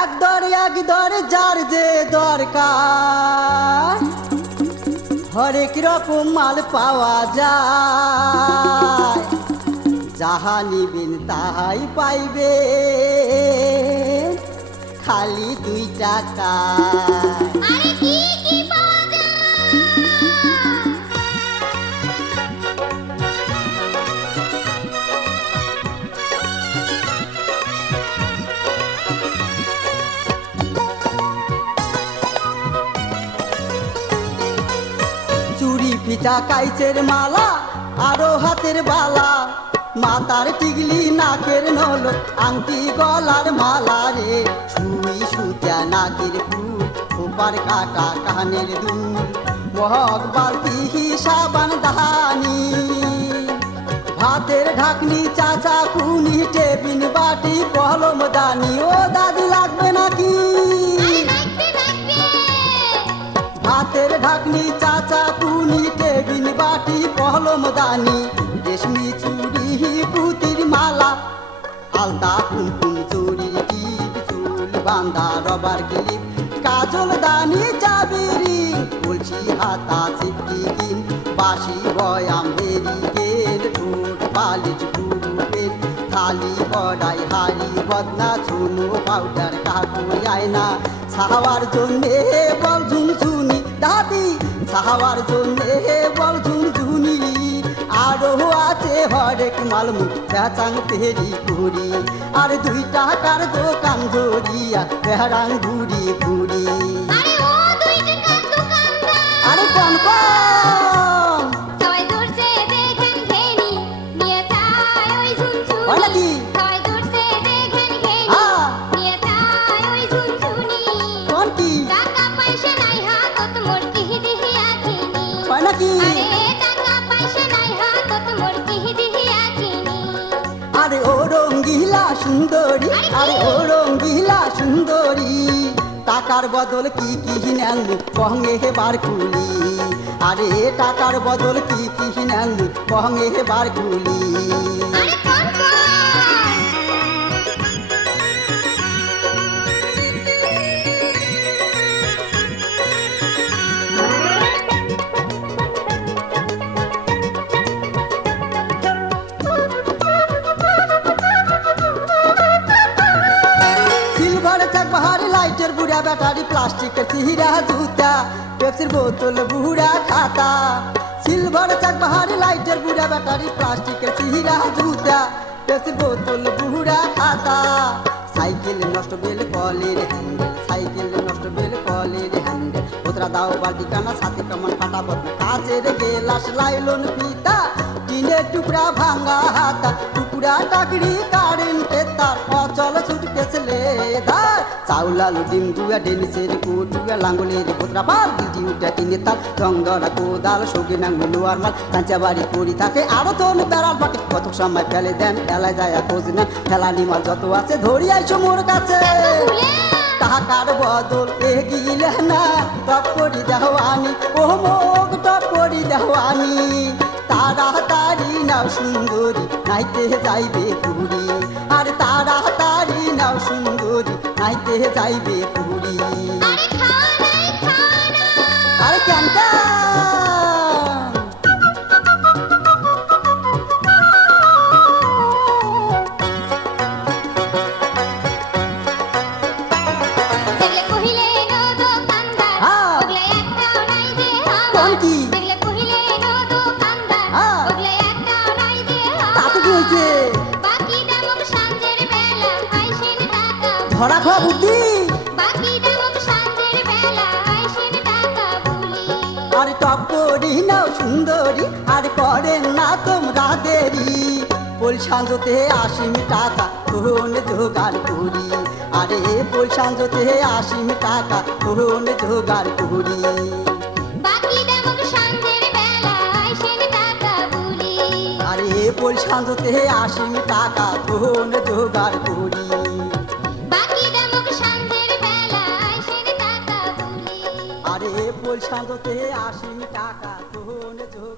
এক দর এক দর, যার যে দরকার, হরেক রকম মাল পাওয়া যায়। যাহা নিবেন তাহাই পাইবে। খালি দুই টাকা ফিতা কাইচের মালা আরও হাতের বালা। মাতার টিগলি নাকের নল আংটি গলার মালা রে। সুই সুতা নাকের ফুল ওপার কাটা কানের দুল। মহক বালতি সাবান দাহানি। ভাতের ঢাকনি চাচা কুনি টেবিন বাটি কলম দানি। ও দাদি লাগবে নাকি? ভাতের ঢাকনি চাচা কুনি বাটি কলম দানি, রেশমি চুড়ি পুতির মালা। আলতা কুমকুম চুরির টিপ চুল, বান্দা, রবার ক্লিপ কাজল দানি, চাবিরি বলছি হাতা, চিপটি, কিন বাসি বয়াম হেরি গেল ঠোঁট পালিশ পুরু পেন থালি, বড়াই, হাড়ি, বদনা, চুনো, পাউডার, কাকুই, আয়না সাহাবার জন্যে বল ঝুনঝুনি দাদি, সাহাবার জন্যে বল ঝুনঝুনি। আরও আছে হরেক মালমু পেঁচাং তেরি ঘুরি আর দুই টাকার দোকান ধরিয়া বেহারাং ঘুরি ঘুরি আরে ও রঙ্গিলা সুন্দরী আরে ও রঙ্গিলা সুন্দরী টাকার বদল কি কি নেন কহঙ্গে হে বার কুলি? আরে টাকার বদল কি কি নেন কহঙ্গে হে বার কুলি? বুড়া ব্যাটারি, প্লাস্টিকের চিহিরা জুতা, পেপসির বোতল, বুড়া খাতা সিলভার চাক বাহারি লাইটের বুড়া ব্যাটারি, প্লাস্টিকের চিহিরা জুতা, পেপসির বোতল, বুড়া খাতা। সাইকেল নষ্ট বেল কলের হ্যান্ডেল, সাইকেল নষ্ট বেল কলের হ্যান্ডেল। ওতরা দাও বালতি কানা সাথে কামান কাটা বদনা কাচের গেলাস, লাইলন পিতা টিনের টুকরা ভাঙ্গা হাতা, টুকরা টাকরি কারেন্টের তার অচল ছুটকেছে লেদার চাউলালু ডিম দুয়া ডেনিসের কুটুয়া লাঙ্গলের কোতরা পাল। দিদি উঠা টিনে তাল রংদরা কোদাল সঙ্গে নাঙ্গল লোয়ার মাল। কাঁচা বাড়ি পড়ি থাকে আরও তো বেড়াল পাকে কত সময় ফেলে দেন, ফেলায় যায় খোঁজ নেন। ফেলা নিমাল যত আছে ধরি আইসো মোর কাছে। টাকার বদল এগিলে না, টপ করি দেওয়ানি। ও মোক টপ করি দেওয়ানি। তাড়াতাড়ি নাও সুন্দরী, নাইতে যাইবে পুরী নাও সুন্দরী নাইতে যাইবে পুরী। ধরা খাওয়া বুদ্ধি। বেলা আর টপ করি নাও সুন্দরী, আর করেন না তোমরা দেরি। পোল সাঁজতে আশিম টাকা কোন জোগাড় করি। আরে পোল সাঁজতে আশিম টাকা কোন জোগাড় করি। বেলা আরে পোল সাঁজতে আশিম টাকা কোন জোগাড় করি। ওই সাঁজতে আশি টাকা তোহন জোগা